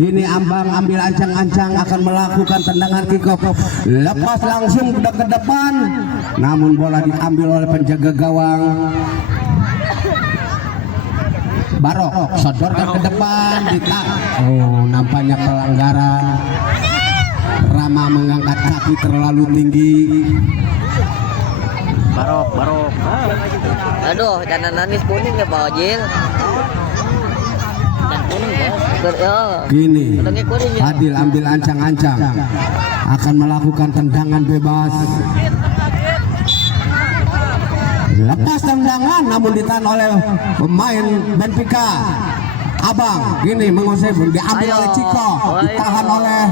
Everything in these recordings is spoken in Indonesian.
Ini Abang ambil ancang-ancang akan melakukan tendangan kick off. Lepas langsung ke depan. Namun bola diambil oleh penjaga gawang. Barok sodorkan ke depan, oh nampaknya pelanggaran. Rama mengangkat kaki terlalu tinggi. Barok. Aduh, jangan nangis kuning ya Pak Ojil. Jangan kuning ya. Gini, Kuning ya. Adil ambil ancang-ancang akan melakukan tendangan bebas. Lepas tendangan namun ditahan oleh pemain Benfica. Abang gini menguasai, diambil oleh Ciko, ditahan oleh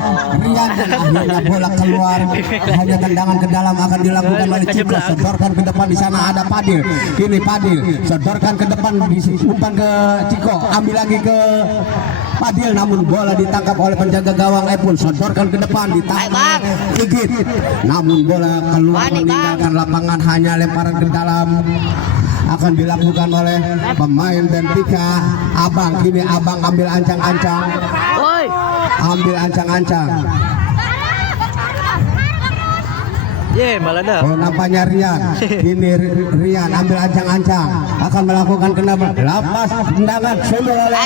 Rian dan akhirnya bola keluar. Hanya tendangan ke dalam akan dilakukan oleh Ciko. Sodorkan ke depan, di sana ada Padil. Gini Padil sodorkan ke depan, umpan ke Ciko, ambil lagi ke Padil, namun bola ditangkap oleh penjaga gawang Epul. Sodorkan ke depan, ditahan oleh Igit, namun bola keluar meninggalkan lapangan. Hanya lemparan ke dalam akan dilakukan oleh pemain Benfica. Abang kini Abang ambil ancang-ancang, ambil ancang-ancang. Malah dah. Oh nampaknya Rian. Ini Rian ambil ancang-ancang akan melakukan tendangan. Lepas tendangan sudah oleh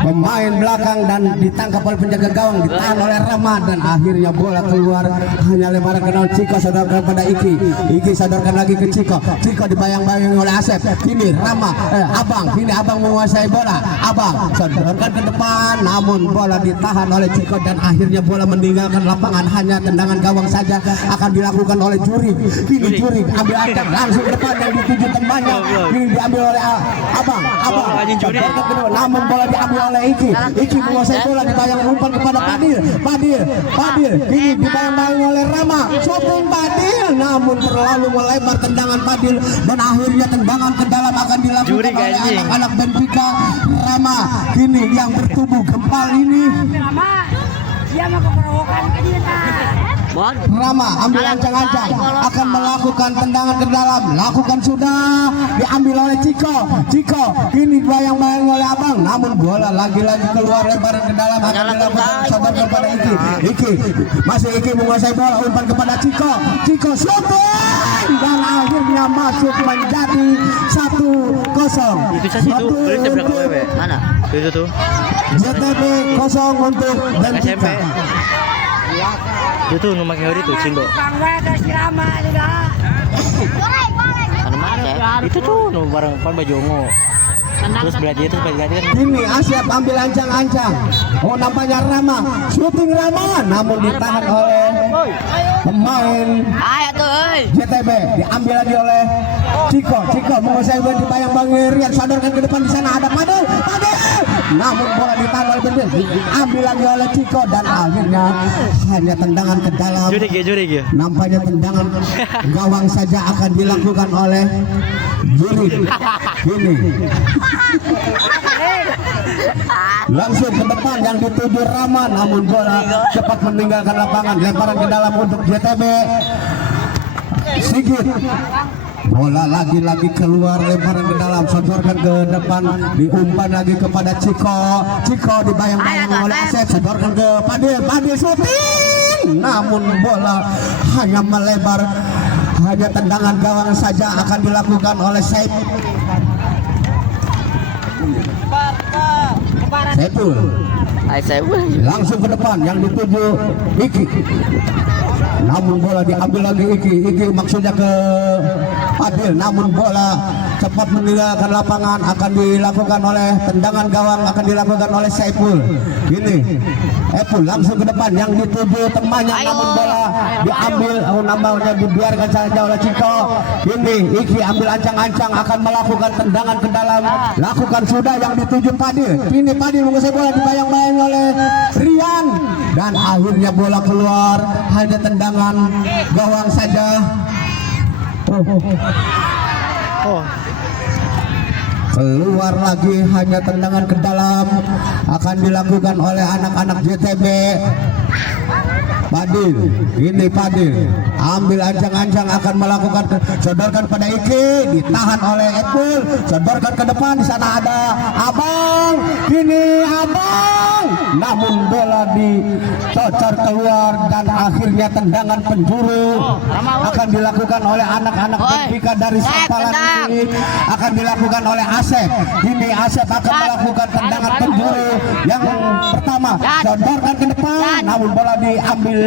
pemain belakang dan ditangkap oleh penjaga gawang, ditahan oleh Rama dan akhirnya bola keluar. Hanya lemparan ke dalam. Ciko sodorkan pada Iki sodorkan lagi ke Ciko dibayang-bayang oleh Asep. Kini Rama, Abang, kini Abang menguasai bola. Abang sodorkan ke depan, namun bola ditahan oleh Ciko dan akhirnya bola meninggalkan lapangan. Hanya tendangan gawang saja akan dilakukan oleh Juri. Kini Juri ambil angkat langsung ke depan yang dituju temannya. Kini diambil oleh Abang sodorkan ke depan, namun bola diambil oleh Iki menguasai bola, dibayang umpan kepada Padil ini dibayang-bayang oleh Rama, shooting Padil namun terlalu melebar tendangan Padil dan akhirnya tendangan ke dalam akan dilakukan oleh anak-anak Benfica. Rama kini yang bertubuh gempal ini. Rama ambil ancang-ancang akan melakukan tendangan ke dalam, lakukan sudah, diambil oleh Ciko kini bayang-bayang oleh Abang, namun bola lagi-lagi keluar lebaran ke dalam akan dilakukan sodor kepada Iki masih Iki menguasai bola, umpan kepada Ciko shooting dan akhirnya masuk menjadi 1-0. Itu saja itu mana itu tuh JTB 0 untuk Benfica. Itu nomor Hori tuh Cindo. Itu tuh nomor barang baju ungu. Terus belajar kan. Ini Asyap ambil ancang-ancang. Oh nampaknya Rama, shooting Rama, namun ditahan oleh pemain JTB. Diambil lagi oleh Ciko menguasai bola, dibayang-bayang Rian, sodorkan ke depan, di sana ada Padil. Namun bola ditahan oleh Benfica, diambil lagi oleh Ciko dan akhirnya hanya tendangan ke dalam. Juri. Nampaknya tendangan gawang saja akan dilakukan oleh Juri. Ini langsung ke depan yang dituju Rama, namun bola cepat meninggalkan lapangan. Lemparan ke dalam untuk JTB. Sigit, bola lagi-lagi keluar, lemparan ke dalam, sodorkan ke depan, diumpan lagi kepada Ciko dibayang-bayang oleh Asep, sodorkan ke Padil shooting, namun bola hanya melebar. Hanya tendangan gawang saja akan dilakukan oleh Saiful. Langsung ke depan yang dituju Iki, namun bola diambil lagi Iki maksudnya ke Padil, namun bola cepat meninggalkan lapangan. Akan dilakukan oleh tendangan gawang, akan dilakukan oleh Saiful. Ini Epul langsung ke depan yang dituju temannya, namun bola diambil, namanya dibiarkan saja oleh Ciko. Ini Iki ambil ancang-ancang akan melakukan tendangan ke dalam, lakukan sudah yang dituju Padil. Ini Padil menguasai bola, dibayang-bayang oleh Rian dan akhirnya bola keluar. Hanya tendangan gawang saja. Keluar lagi, hanya tendangan ke dalam akan dilakukan oleh anak-anak JTB. Padil, ini Padil ambil ancang-ancang akan melakukan, sodorkan pada Iki, ditahan oleh Epul, sodorkan ke depan, di sana ada Abang. gawang. Kini Abang, namun bola dicocor keluar dan akhirnya tendangan penjuru akan dilakukan oleh anak-anak Benfica dari Sampalan ini, akan dilakukan oleh Asep. Ini Asep akan melakukan tendangan penjuru yang pertama, sodorkan ke depan, namun bola diambil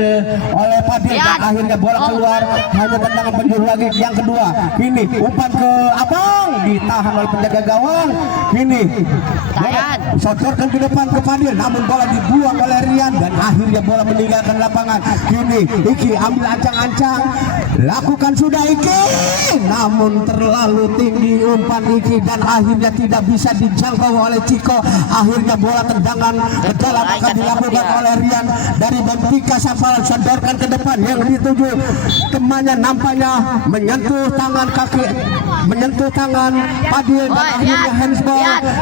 oleh Fadil dan akhirnya bola keluar, hanya tendangan penjuru lagi. Yang kedua, kini umpan ke Abang, ditahan oleh penjaga gawang. Kini bola sodorkan ke depan ke Fadil, namun bola dibuang oleh Rian dan akhirnya bola meninggalkan lapangan. Kini Iki ambil ancang-ancang, lakukan sudah Iki, namun terlalu tinggi umpan Iki dan akhirnya tidak bisa dijangkau oleh Ciko. Akhirnya bola tendangan ke dalam akan dilakukan oleh Rian dari Benfica Sampalan, sodorkan ke depan yang dituju temannya, nampaknya menyentuh tangan kaki, menyentuh tangan Fadil dan akhirnya handsball.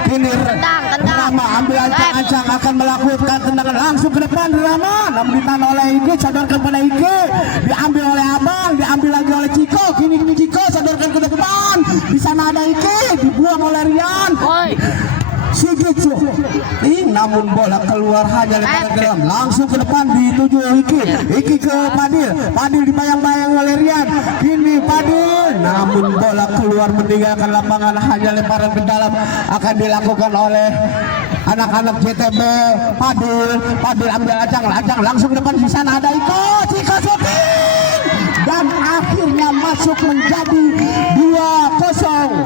Kini Rama ambil ancang-ancang akan melakukan tendangan langsung ke depan. Rama namun ditahan oleh Iki, sodorkan pada Iki, diambil oleh Abang, diambil lagi oleh Ciko. Kini Ciko sodorkan ke depan, di sana ada Iki, dibuang oleh Rian. Sigitsu, namun bola keluar hanya lepas ke dalam, langsung ke depan dituju Iki. Iki ke Fadil, Fadil dibayang-bayang oleh Rian. Kini Fadil, namun bola keluar meninggalkan lapangan, hanya lemparan ke dalam akan dilakukan oleh anak-anak JTB. Fadil ambil acang langsung ke depan, di sana ada Ciko shooting dan akhirnya masuk menjadi 2-0.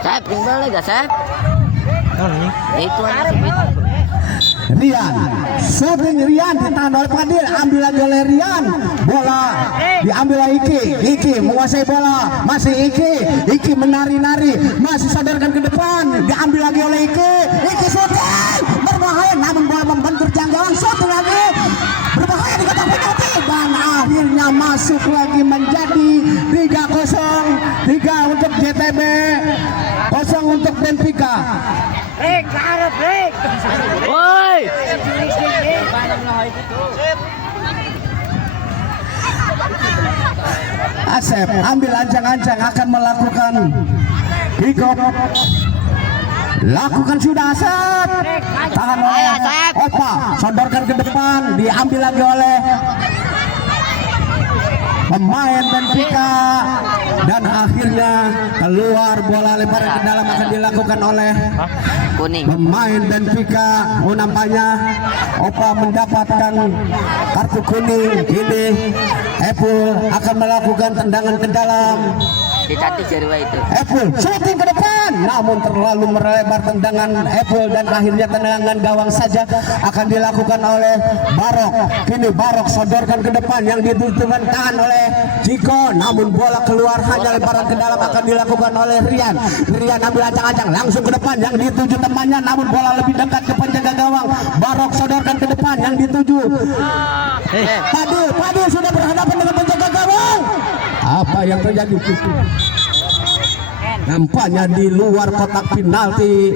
Sep, tinggal lagi gak Sep? Itu aja Rian, shooting Rian ditahan oleh Fadil, ambil lagi oleh Rian, bola diambil oleh Iki menguasai bola, masih Iki menari-nari, masih sodorkan ke depan, diambil lagi oleh Iki shooting, berbahaya namun bola membentur jangkauan, shooting lagi, berbahaya di kotak penalti dan akhirnya masuk lagi menjadi 3-0, 3 untuk JTB, 0 untuk Benfica. Break. Woi. Asep ambil ancang-ancang akan melakukan pick up. Lakukan sudah Asep. Tahan oleh Opa, sodorkan ke depan, diambil lagi oleh pemain Benfica dan akhirnya keluar bola lemparan ke dalam akan dilakukan oleh kuning pemain Benfica. Nampaknya Opa mendapatkan kartu kuning. Ini Apple akan melakukan tendangan ke dalam. dicatik Jarwa itu. Apple shooting ke depan, namun terlalu melebar tendangan Apple dan akhirnya tendangan gawang saja akan dilakukan oleh Barok. Kini Barok sodorkan ke depan yang dibutuhkan tahan oleh Ciko, namun bola keluar hanya lebaran ke dalam akan dilakukan oleh Rian. Rian ambil ancang-ancang langsung ke depan yang dituju temannya, namun bola lebih dekat ke penjaga gawang. Barok sodorkan ke depan yang dituju Padil sudah berhadapan dengan penjaga gawang. Apa yang terjadi? Nampaknya di luar kotak penalti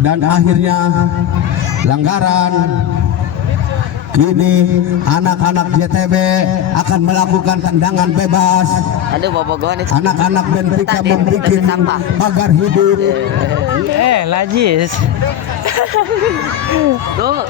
dan akhirnya pelanggaran. Kini anak-anak JTB akan melakukan tendangan bebas. Aduh, bobogohan itu. Anak-anak Benfica membuat pagar hidup. Lajis. Tuh.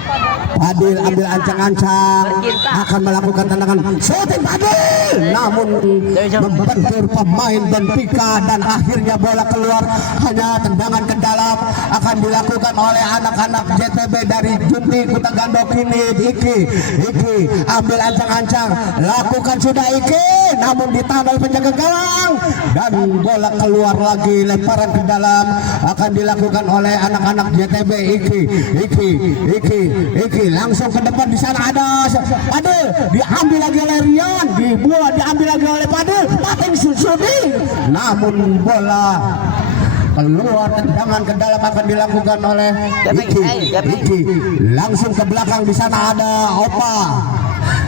Padil ambil ancang-ancang akan melakukan tendangan shooting Padil, namun membentur pemain Benfica dan akhirnya bola keluar hanya tendangan ke dalam akan dilakukan oleh anak-anak JTB dari Junti Kutagando. Kini Iki ambil ancang-ancang, lakukan sudah Iki, namun ditahan oleh penjaga gawang dan bola keluar lagi lemparan ke dalam akan dilakukan oleh anak-anak JTB. Iki langsung ke depan, di sana ada Padil, diambil lagi oleh Rian, diambil lagi oleh Padil, Patin Susudi, namun bola keluar tendangan ke dalam akan dilakukan oleh Iki langsung ke belakang, di sana ada Opa.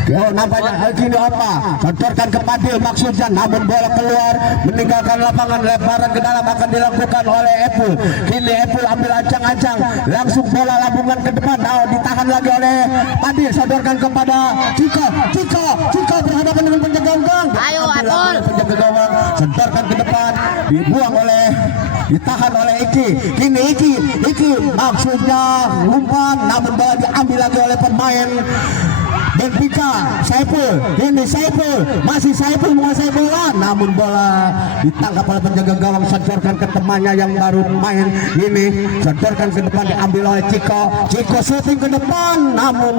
Oh, nampaknya kini Opa setorkan ke Padil maksudnya, namun bola keluar meninggalkan lapangan, lebaran ke dalam akan dilakukan oleh Epul. Kini Epul ambil ancang-ancang, langsung bola lambungan ke depan. Oh, ditahan lagi oleh Padil, sodorkan kepada Ciko berhadapan dengan penjaga gawang. Ayo, Epul penjaga gawang, setorkan ke depan, ditahan oleh Iki. Kini Iki maksudnya umpan, namun bola diambil lagi oleh pemain Benfica. Saiful masih Saiful menguasai bola, namun bola ditangkap oleh penjaga gawang, setorkan ke temannya yang baru main. Ini setorkan ke depan, diambil oleh Ciko shooting ke depan, namun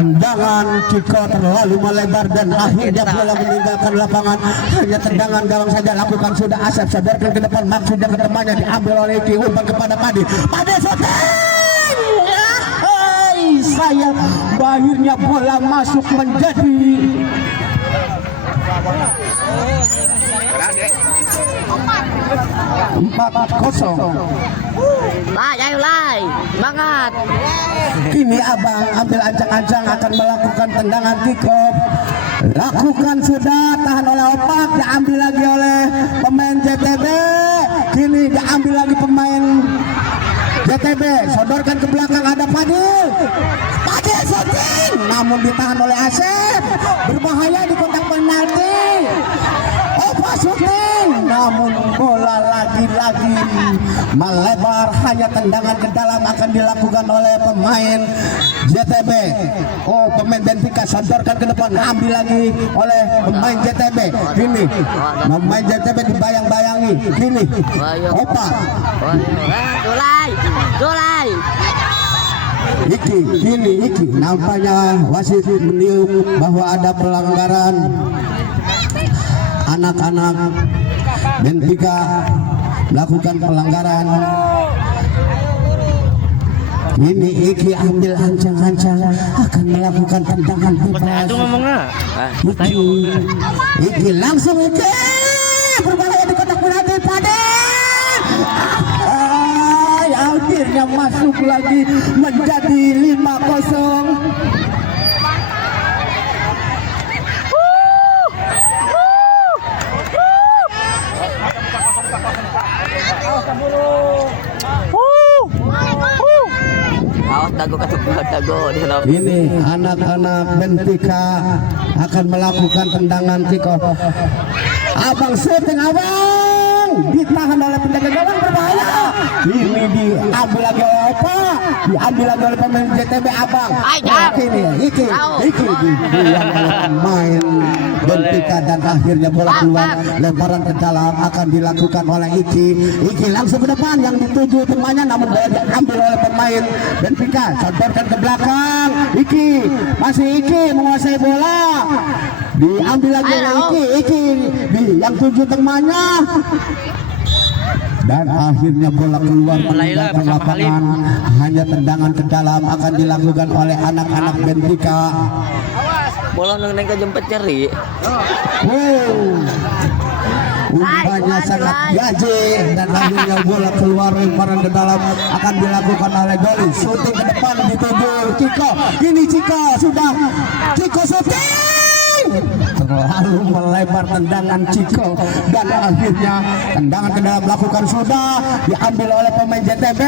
tendangan Ciko terlalu melebar dan akhirnya bola meninggalkan lapangan. Hanya tendangan gawang saja lakukan sudah Asep, setorkan ke depan maksudnya ke temannya, diambil oleh Iki, umpan kepada Padi shooting. Saya akhirnya bola masuk menjadi 4-0. Ayo Lai, semangat. Ini Abang ambil ancang-ancang akan melakukan tendangan kick off. Lakukan sudah, tahan oleh Opak, diambil lagi oleh pemain JTB. Kini diambil lagi pemain JTB, sodorkan ke belakang, ada Padil shooting, namun ditahan oleh Asep, berbahaya di kotak penalti. Opa shooting, namun bola lagi-lagi melebar, hanya tendangan ke dalam akan dilakukan oleh pemain JTB. Oh, pemain Benfica sodorkan ke depan, ambil lagi oleh pemain JTB. Kini pemain JTB dibayang-bayangi. Kini Opa Dolai. Iki nampaknya wasit meniup bahwa ada pelanggaran. Anak-anak Benfica melakukan pelanggaran. Ini Iki ambil ancang-ancang akan melakukan tendangan bebas. Iki langsung berbahaya di kotak penalti. Akhirnya masuk lagi menjadi 5-0. Ini anak-anak Benfica akan melakukan tendangan kick off. Abang shooting, abang ditahan oleh penjaga gawang, berbahaya. Ini diambil lagi oleh Opa, diambil lagi oleh pemain JTB. Abang Iki dibuang oleh pemain Benfica dan akhirnya bola keluar, lemparan ke dalam akan dilakukan oleh Iki langsung ke depan, yang dituju temannya, namun bola diambil oleh pemain Benfica, sodorkan ke belakang. Iki menguasai bola, diambil lagi oleh Iki yang tuju temannya, dan akhirnya bola keluar meninggalkan lapangan. Hanya tendangan ke dalam akan dilakukan oleh anak-anak Benfica. Bola neng ke jempet ceri. Umpannya sangat gaje dan akhirnya bola keluar, lemparan ke dalam akan dilakukan oleh Doli. Shooting ke depan dituju Ciko. Ini Ciko shooting, terlalu melebar tendangan Ciko, dan akhirnya tendangan ke dalam lakukan sudah, diambil oleh pemain JTB.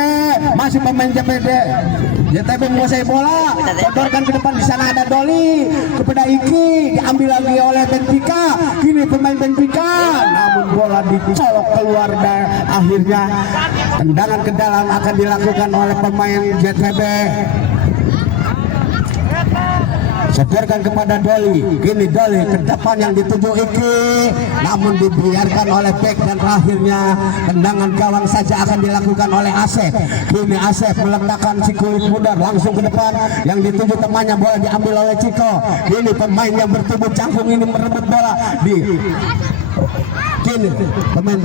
Masih pemain JTB menguasai bola, sodorkan ke depan, di sana ada Doli kepada Iki, diambil lagi oleh Benfica. Kini pemain Benfica, namun bola dicolok keluar dan akhirnya tendangan ke dalam akan dilakukan oleh pemain JTB. Sodorkan kepada Doli. Kini Doli ke depan, yang dituju Iki, namun dibiarkan oleh bek, dan akhirnya tendangan gawang saja akan dilakukan oleh Asep. Kini Asep meletakkan si kulit pudar langsung ke depan, yang dituju temannya, bola diambil oleh Ciko. Kini pemain yang bertubuh canggung ini merebut bola kini pemain,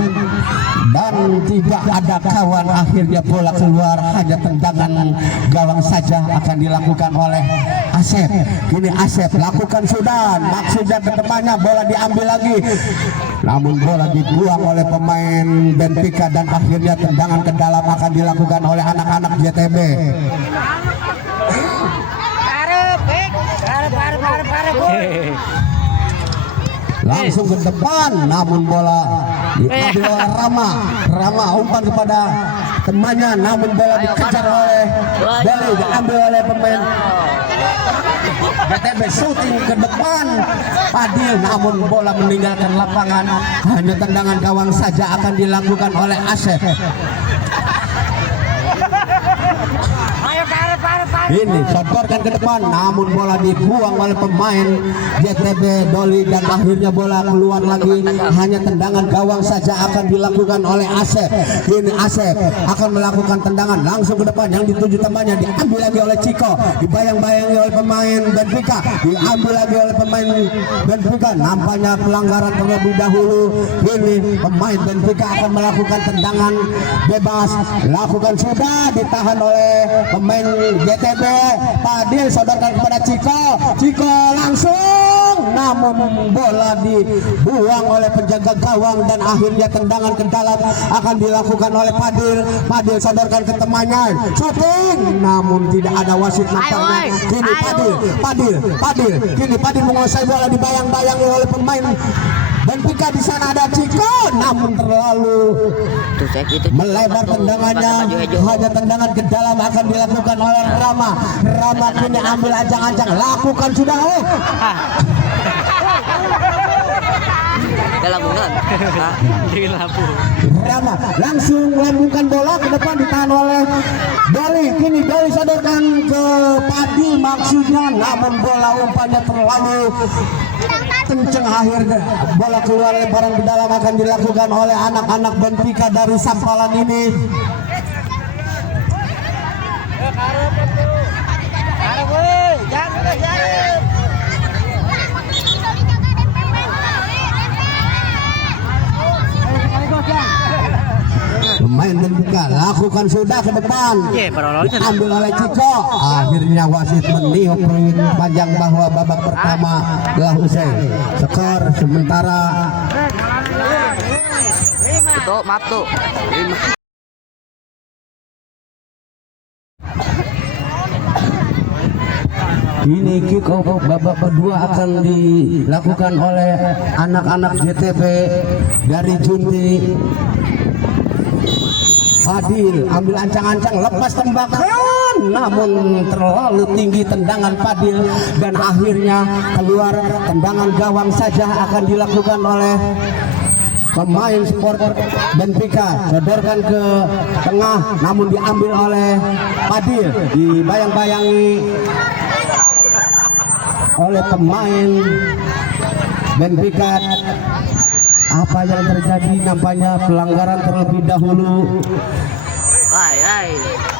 dan tidak ada kawan. Akhirnya bola keluar, hanya tendangan gawang saja akan dilakukan oleh Asep. Kini Asep lakukan sudah, maksudnya ke temannya, bola diambil lagi, namun bola dibuang oleh pemain Benfica, dan akhirnya tendangan ke dalam akan dilakukan oleh anak-anak JTB. Pare. langsung ke depan, namun bola diambil oleh Rama umpan kepada temannya, namun bola dikejar oleh Deli, diambil oleh pemain BTB, shooting ke depan Fadil, namun bola meninggalkan lapangan, hanya tendangan gawang saja akan dilakukan oleh Asep. Ini sotorkan ke depan, namun bola dibuang oleh pemain JTB Doli dan akhirnya bola keluar lagi, hanya tendangan gawang saja akan dilakukan oleh Asep. Ini Asep akan melakukan tendangan langsung ke depan yang dituju temannya, diambil lagi oleh Ciko, dibayang-bayangi oleh pemain Benfica, diambil lagi oleh pemain Benfica. Nampaknya pelanggaran terlebih dahulu. Ini pemain Benfica akan melakukan tendangan bebas, lakukan sudah, ditahan oleh pemain JTB. Fadil sodorkan kepada Ciko langsung, namun bola dibuang oleh penjaga gawang dan akhirnya tendangan ke dalam akan dilakukan oleh Fadil sodorkan ke temannya, shooting, namun tidak ada wasit nampaknya. Kini Fadil menguasai bola, dibayang-bayangi oleh pemain Benfica. Di sana ada Ciko, namun terlalu melebar tendangannya, hanya tendangan ke dalam akan dilakukan oleh Rama kini ambil ancang-ancang, lakukan sudah. Labunan. Rama langsung melambungkan bola ke depan, ditahan oleh Doli. Kini Doli sodorkan ke Fadil maksudnya, namun bola umpannya terlalu kenceng, akhirnya bola keluar lebaran ke dalam akan dilakukan oleh anak-anak Benfica dari Sampalan ini. Pemain Benfica lakukan sudah ke depan, diambil oleh Ciko, akhirnya wasit meniup peluit panjang bahwa babak pertama telah usai. Skor sementara Itu maaf tuh. ini kick off babak kedua akan dilakukan oleh anak-anak JTB dari Junti. Fadil ambil ancang-ancang, lepas tembakan, namun terlalu tinggi tendangan Fadil dan akhirnya keluar tendangan gawang saja akan dilakukan oleh pemain sport Benfica. Sodorkan ke tengah, namun diambil oleh Fadil, dibayang-bayangi oleh pemain Benfica. Apa yang terjadi? Nampaknya pelanggaran terlebih dahulu.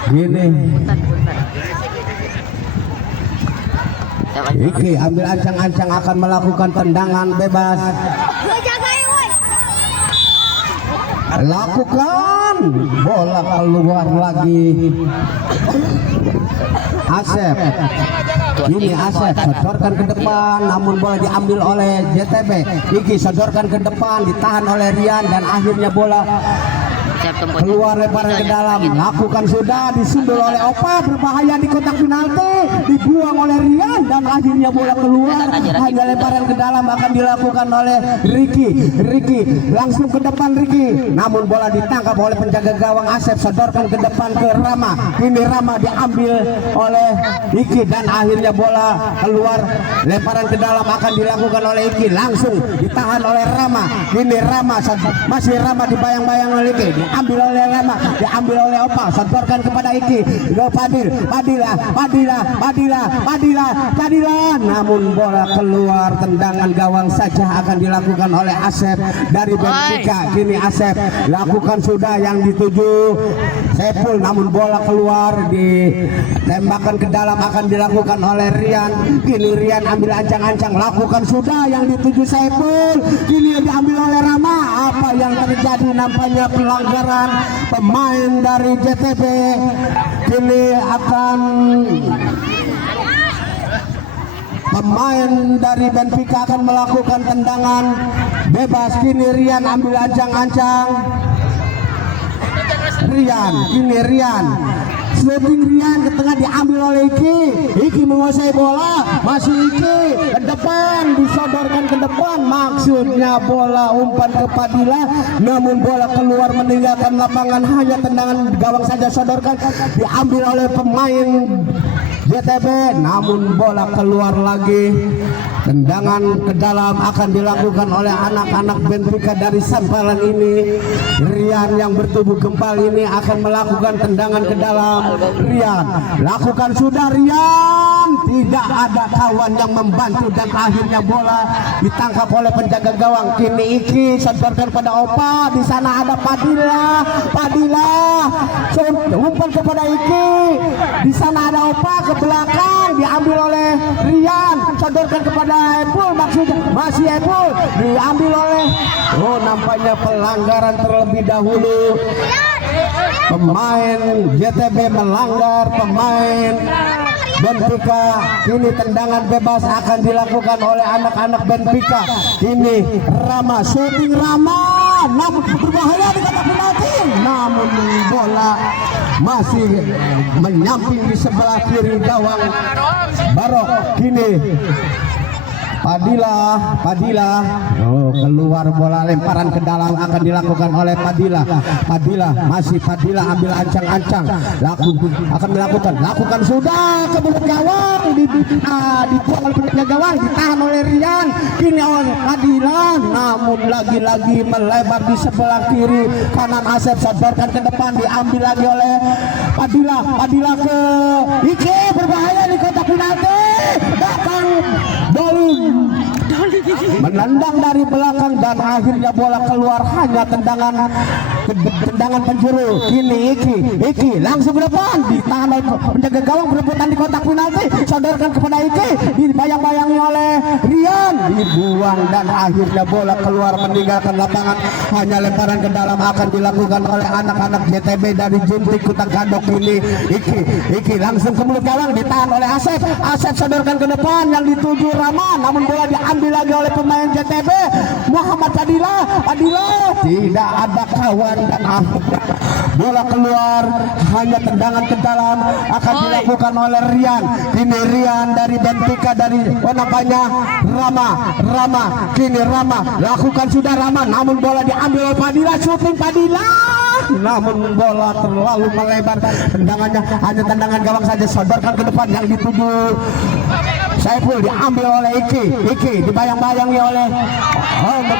Gini, Iki ambil ancang-ancang akan melakukan tendangan bebas. Lakukan, bola keluar lagi. Asep, ini Asep sodorkan ke depan, namun bola diambil oleh JTB. Iki sodorkan ke depan, ditahan oleh Rian dan akhirnya bola keluar lebaran ke dalam. Lakukan sudah, disundul oleh Opa, berbahaya di kotak penalti, dibuang oleh Rian dan akhirnya bola keluar, hanya lebaran ke dalam akan dilakukan oleh Ricky langsung ke depan Ricky, namun bola ditangkap oleh penjaga gawang Asep. Sodorkan ke depan ke Rama, ini Rama diambil oleh Iki dan akhirnya bola keluar lebaran ke dalam akan dilakukan oleh Iki, langsung ditahan oleh Rama. Ini Rama, masih Rama dibayang-bayang oleh Iki, diambil oleh Rama, diambil oleh Opa, sodorkan kepada Iki, ke Padila, namun bola keluar, tendangan gawang saja akan dilakukan oleh Asep dari Benfica. Kini Asep lakukan sudah yang dituju Sepul, namun bola keluar, ditembakkan ke dalam akan dilakukan oleh Rian. Kini Rian ambil ancang-ancang, lakukan sudah yang dituju Sepul, kini diambil oleh Rama. Apa yang terjadi? Nampaknya pelanggaran pemain dari JTB. Kini akan pemain dari Benfica akan melakukan tendangan bebas. Kini Rian ambil ancang-ancang, Rian shooting Rian ke tengah diambil oleh Iki menguasai bola, masih Iki ke depan, disodorkan ke depan, maksudnya bola umpan ke Padilla, namun bola keluar meninggalkan lapangan, hanya tendangan gawang saja sodorkan, diambil oleh pemain JTB, namun bola keluar lagi. Tendangan ke dalam akan dilakukan oleh anak-anak Benfica dari Sampalan ini. Rian yang bertubuh gempal ini akan melakukan tendangan ke dalam. Rian lakukan sudah, Rian tidak ada kawan yang membantu dan akhirnya bola ditangkap oleh penjaga gawang. Kini Iki sodorkan pada Opa, di sana ada Padilla, umpan kepada Iki, di sana ada Opa ke belakang, diambil oleh Rian, sodorkan kepada Epul, maksudnya masih Epul, diambil oleh nampaknya pelanggaran terlebih dahulu. Pemain JTB melanggar pemain Benfica. Kini tendangan bebas akan dilakukan oleh anak-anak Benfica. Ini Rama, shooting Rama, namun berbahaya di kotak penalti, namun bola masih menyamping di sebelah kiri gawang Barok. Kini Padilla, keluar bola, lemparan ke dalam akan dilakukan oleh Padilla. Masih Padilla ambil ancang-ancang, lakukan sudah ke mulut gawang, dibuang oleh penjaga gawang, ditahan oleh Rian. Kini oleh Padilla, namun lagi-lagi melebar di sebelah kiri kanan. Asep sodorkan ke depan, diambil lagi oleh Padilla ke Iki, berbahaya di kotak penalti. Datang Doli menendang dari belakang dan akhirnya bola keluar, hanya tendangan penjuru. Kini Iki langsung ke depan, ditahan oleh penjaga gawang, berebutan di kotak penalti, sodorkan kepada Iki, dibayang-bayangi oleh Rian, dibuang dan akhirnya bola keluar meninggalkan lapangan. Hanya lemparan ke dalam akan dilakukan oleh anak-anak JTB dari Juntik Kuta Gandok. Ini Iki langsung ke mulut gawang, ditahan oleh Asep sodorkan ke depan yang dituju Rama, namun bola diambil lagi oleh pemain JTB Muhammad Padilla, tidak ada kawan dan akhirnya bola keluar, hanya tendangan ke dalam akan dilakukan oleh Rian. Ini Rian dari Benfica, dari nampaknya Rama, kini Rama lakukan sudah Rama, namun bola diambil oleh Padilla, shooting Padilla, namun bola terlalu melebar, tendangannya hanya tendangan gawang saja, sodorkan ke depan yang dituju Saiful, diambil oleh Iki dibayang-bayangi oleh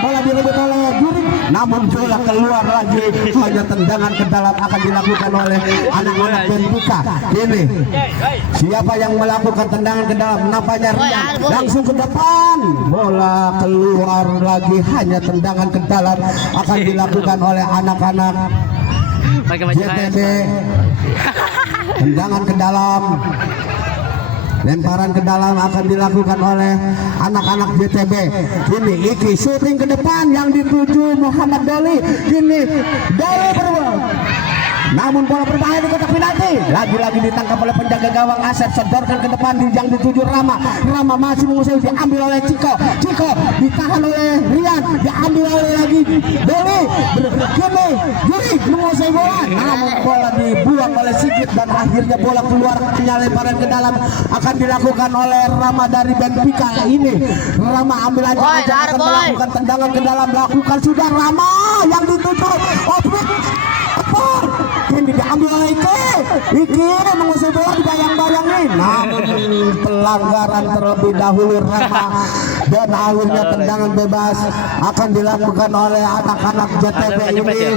bola direbut oleh Juri, namun bola keluar lagi, hanya tendangan ke dalam akan dilakukan oleh anak-anak Benfica. Ini siapa yang melakukan tendangan ke dalam? Nampaknya Rian, langsung ke depan, bola keluar lagi, hanya tendangan ke dalam akan dilakukan oleh anak-anak JTB. Tendangan ke dalam, lemparan ke dalam akan dilakukan oleh anak-anak JTB. Kini Iki shooting ke depan yang dituju Muhammad Doli. Kini Doli namun bola berbahaya di kotak penalti, lagi-lagi ditangkap oleh penjaga gawang. Asep sodorkan ke depan, yang dituju Rama masih mengusir, diambil oleh Ciko ditahan oleh Rian, diambil oleh lagi Doli. Kini Juri menguasai bola, namun bola dibuang oleh Sigit dan akhirnya bola keluar, lemparan ke dalam akan dilakukan oleh Rama dari Benfica. Ini Rama ambil aja akan melakukan tendangan ke dalam, lakukan sudah Rama yang dituju ini diambil oleh Iki menguasai bola, dibayang-bayangi, namun pelanggaran terlebih dahulu Rama dan akhirnya tendangan bebas akan dilakukan oleh anak-anak JTB ini.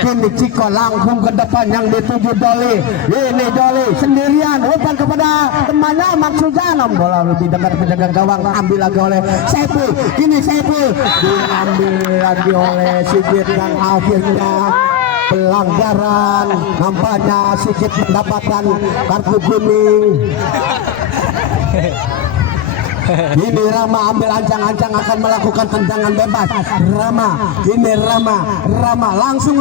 Kini Ciko langsung ke depan yang dituju Doli. Ini Doli sendirian, umpan kepada temannya maksudnya, namun bola lebih dekat penjaga gawang, ambil lagi oleh Saiful. Kini Saiful diambil lagi oleh Sigit dan akhirnya pelanggaran, nampaknya Sigit mendapatkan kartu kuning. Ini Rama ambil ancang-ancang akan melakukan tendangan bebas. Rama langsung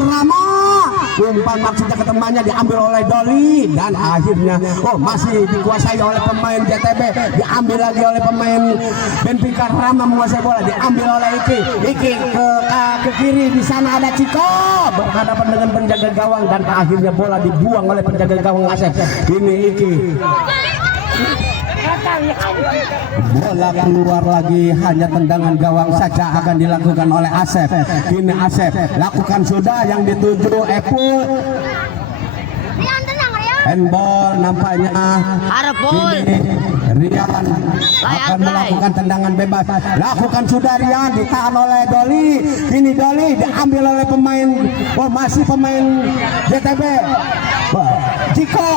umpan maksudnya ke temannya diambil oleh Doli dan akhirnya masih dikuasai oleh pemain JTB, diambil lagi oleh pemain Benfica. Rama menguasai bola, diambil oleh Iki ke kiri, di sana ada Ciko berhadapan dengan penjaga gawang dan akhirnya bola dibuang oleh penjaga gawang Asep. Ini Iki, bola keluar lagi, hanya tendangan gawang saja akan dilakukan oleh Asep. Kini Asep lakukan sudah yang dituju Epul. Handball nampaknya. Kini Rian akan melakukan tendangan bebas. Lakukan sudah Rian, ditahan oleh Doli. Kini Doli diambil oleh pemain, masih pemain JTB. Ciko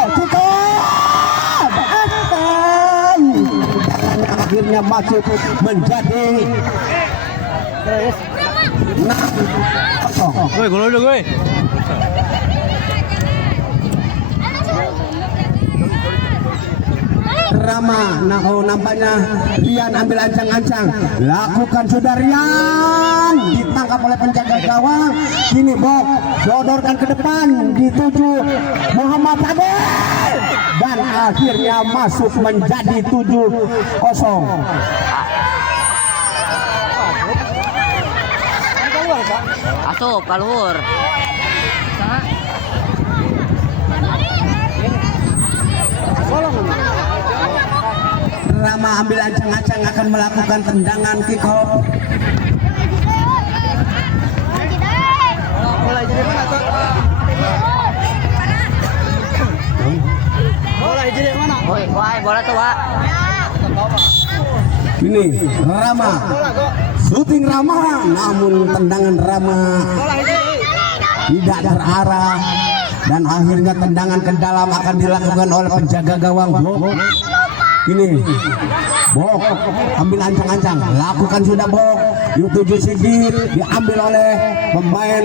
akhirnya masuk menjadi 6-0. Woi, gol udah gue. Rama, nampaknya Rian ambil ancang-ancang, lakukan sudah Rian, ditangkap oleh penjaga gawang. Kini Bok sodorkan ke depan, dituju Muhammad Adel dan akhirnya masuk menjadi 7-0. Asup keluar. Rama ambil ancang-ancang akan melakukan tendangan kick off. Bola tuh, Pak. Ini Rama, syuting Rama, namun tendangan Rama tidak terarah dan akhirnya tendangan ke dalam akan dilakukan oleh penjaga gawang Bok. Ini Bok ambil ancang-ancang, lakukan sudah Bok, dituju Sigit, diambil oleh pemain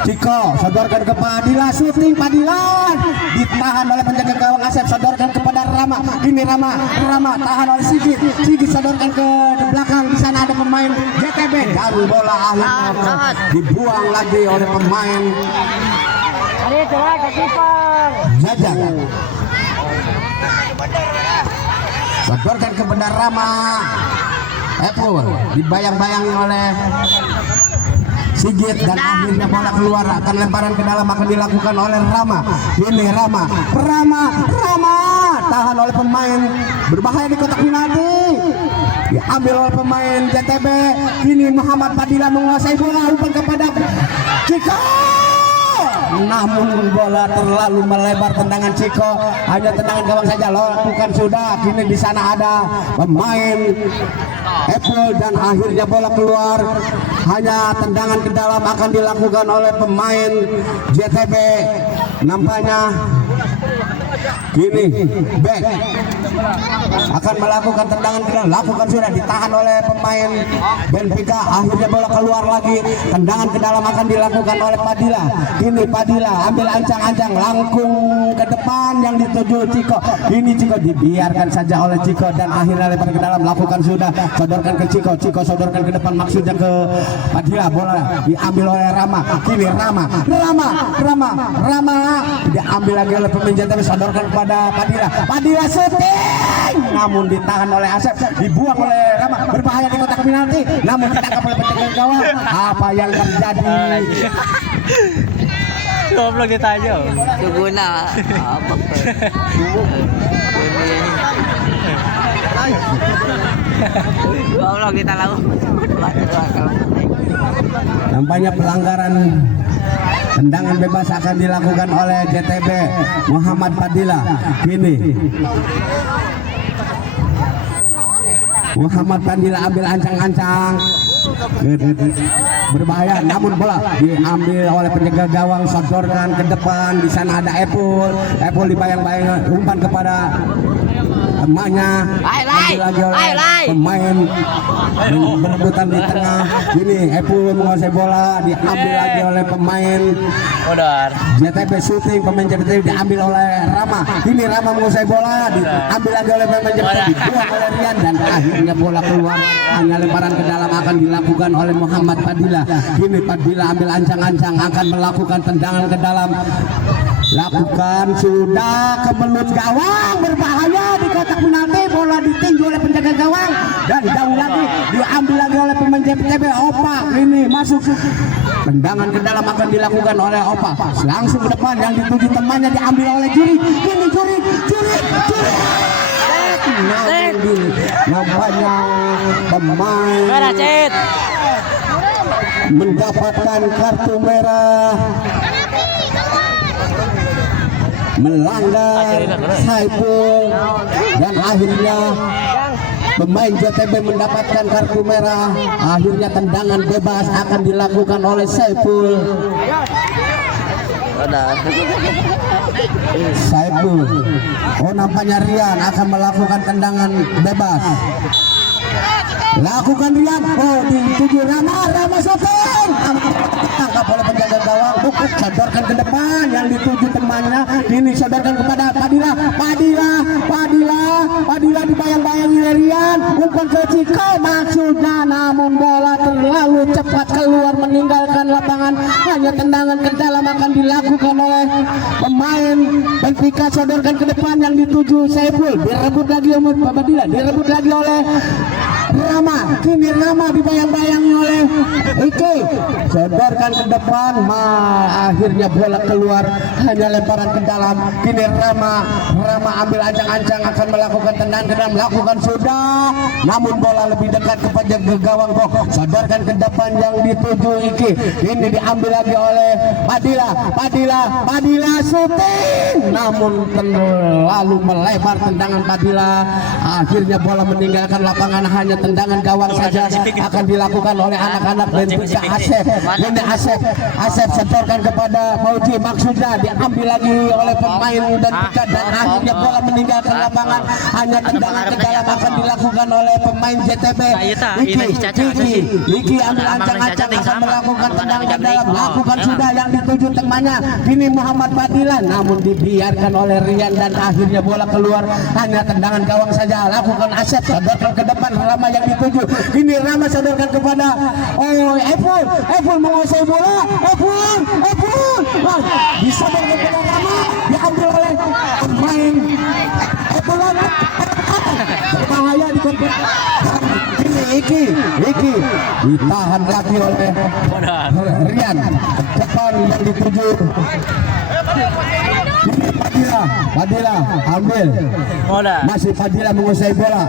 Ciko, sodorkan ke Padilla, syuting Padilla, ditahan oleh penjaga gawang Asep, sodorkan kepada Rama. Ini Rama tahan oleh Sigit, sodorkan ke belakang, di sana ada pemain JTB dan bola akhirnya dibuang lagi oleh pemain Jajak. Sodorkan kepada Rama, Epul dibayang-bayangi oleh Sigit dan akhirnya bola keluar, akan lemparan ke dalam akan dilakukan oleh Rama. Ini Rama tahan oleh pemain berbahaya di kotak penalti, diambil oleh pemain JTB. Kini Muhammad Padilla menguasai bola, umpan kepada Ciko, namun bola terlalu melebar, tendangan Ciko, hanya tendangan gawang saja. Lakukan sudah, kini di sana ada pemain Apple dan akhirnya bola keluar, hanya tendangan ke dalam akan dilakukan oleh pemain JTB. Nampaknya kini back akan melakukan tendangan ke dalam, lakukan sudah, ditahan oleh pemain Benfica. Akhirnya bola keluar lagi, tendangan ke dalam akan dilakukan oleh Padilla. Kini Padilla ambil ancang-ancang, langkung ke depan yang dituju Ciko. Ini Ciko dibiarkan saja oleh Ciko dan akhirnya lempar ke dalam, lakukan sudah, sodorkan ke Ciko, sodorkan ke depan maksudnya ke Padilla. Bola diambil oleh Rama. Kini Rama diambil lagi oleh pemain JTB, sodorkan kepada Padilla syuting, namun ditahan oleh Asep, dibuang oleh Rama, berbahaya di kotak penalti, namun ditangkap oleh penjaga gawang. Apa yang terjadi? Goblok ditanya. Guna apa? Goblok kita lalu. Nampaknya pelanggaran tendangan bebas akan dilakukan oleh JTB Muhammad Padilla. Kini Muhammad Padilla ambil ancang-ancang, berbahaya, namun bola diambil oleh penjaga gawang, sodorkan ke depan. Di sana ada Epul dibayang-bayang, umpan kepada temannya Lai. ambil lagi oleh Lai. pemain berebutan di tengah. Ini Epul menguasai bola, diambil lagi oleh pemain Udah. JTB shooting. Pemain JTB diambil oleh Rama. Ini Rama menguasai bola, diambil lagi oleh pemain JTB, dibuang oleh Rian, dan akhirnya bola keluar. Hanya lemparan ke dalam akan dilakukan oleh Muhammad Padilla. Ini Padilla ambil ancang-ancang, akan melakukan tendangan ke dalam. Lakukan, sudah ke belut gawang, berbahaya di kotak penalti. Bola ditinju oleh penjaga gawang dan jauh lagi diambil lagi oleh pemain JTB. Opa ini masuk, tendangan ke dalam akan dilakukan oleh Opa. Langsung ke depan, yang dituju temannya diambil oleh Juri. Ini Juri. Nampaknya pemain Merah, Cet. mendapatkan kartu merah, melanggar Saiful, dan akhirnya pemain JTB mendapatkan kartu merah. Akhirnya tendangan bebas akan dilakukan oleh Saiful. Saiful. Oh, nampaknya Rian akan melakukan tendangan bebas. Lakukan Rian. Oh, dituju Rama shooting. Tangkap oleh penjaga gawang. Bukuk sodorkan ke depan, yang dituju temannya. Ini sodorkan kepada Padilla dibayang-bayangi Rian. Umpan ke Ciko maksudnya, namun bola terlalu cepat keluar meninggalkan lapangan. Hanya tendangan ke dalam akan dilakukan oleh pemain Benfica. Sodorkan ke depan, yang dituju Saiful. Direbut lagi oleh Padilla, direbut lagi oleh Rama. Kini Rama dibayang-bayangi oleh Iki. Sodorkan ke depan, akhirnya bola keluar, hanya lemparan ke dalam. Kini Rama ambil ancang-ancang, akan melakukan tendangan ke dalam. Lakukan sudah, namun bola lebih dekat kepada gawang. Sodorkan ke depan, yang dituju Iki. Ini diambil lagi oleh Padilla shooting, namun terlalu melebar tendangan Padilla. Akhirnya bola meninggalkan lapangan, hanya tendangan gawang saja akan dilakukan oleh anak-anak Benfica. Asep setorkan kepada Fauji, maksudnya diambil lagi oleh pemain Benfica, dan akhirnya bola meninggalkan lapangan. Hanya tendangan ke dalam akan dilakukan oleh pemain JTB. Iki ambil ancang-ancang, akan melakukan tendangan ke dalam. Lakukan sudah, yang dituju temannya. Kini Muhammad Padilla, namun dibiarkan oleh Rian, dan akhirnya bola keluar. Hanya tendangan gawang saja. Lakukan Asep, sodorkan ke depan. Rama yang dituju. Ini Rama sodorkan kepada Epul menguasai bola. Epul disodorkan kepada Rama, diambil oleh pemain Epul. Berbahaya di kotak. Ini Iki ditahan lagi oleh Rian. Depan yang dituju Padilla ambil. Masih Padilla menguasai bola.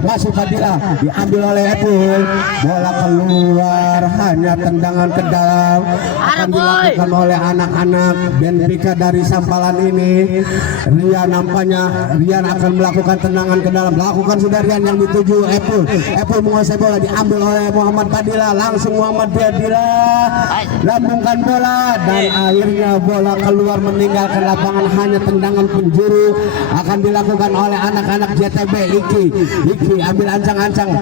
Masih Padilla diambil oleh Epul. Bola keluar, hanya tendangan ke dalam akan dilakukan oleh anak-anak Benfica dari Sampalan ini. Rian akan melakukan tendangan ke dalam. Lakukan sudah Rian, yang dituju Epul menguasai bola, diambil oleh Muhammad Padilla. Langsung Muhammad Padilla lambungkan bola, dan akhirnya bola keluar meninggalkan lapangan. Hanya tendangan penjuru akan dilakukan oleh anak-anak JTB. Iki ambil ancang-ancang,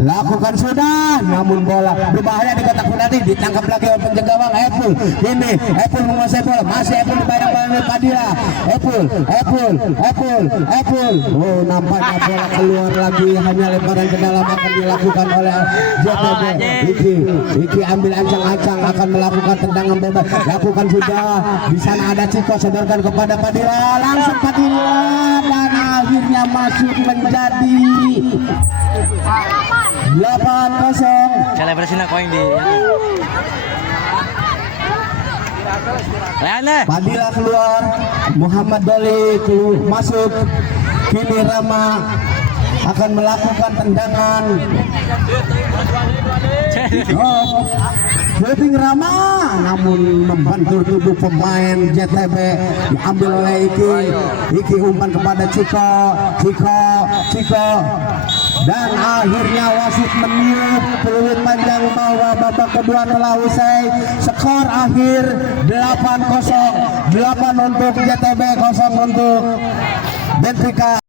lakukan sudah, namun bola berbahaya di kotak penalti. Ditangkap lagi oleh penjaga gawang Epul. Ini Epul menguasai bola, masih Epul dibayang-bayangi Padilla. Epul. Oh, nampaknya bola keluar lagi, hanya lemparan ke dalam akan dilakukan oleh JTB. Iki ambil ancang-ancang, akan melakukan tendangan bebas. Lakukan sudah, di sana ada Ciko, sodorkan kepada Padilla. Langsung Padilla, dan akhirnya masuk menjadi 8-0. Selebrasi na koin di. Padilla keluar, Muhammad Doli masuk. Kini Rama akan melakukan tendangan. Shooting Rama, namun membantu tubuh pemain JTB, diambil oleh Iki umpan kepada Ciko, dan akhirnya wasit meniup peluit panjang bahwa babak kedua telah usai. Skor akhir 8-0, 8 untuk JTB, 0 untuk Benfica.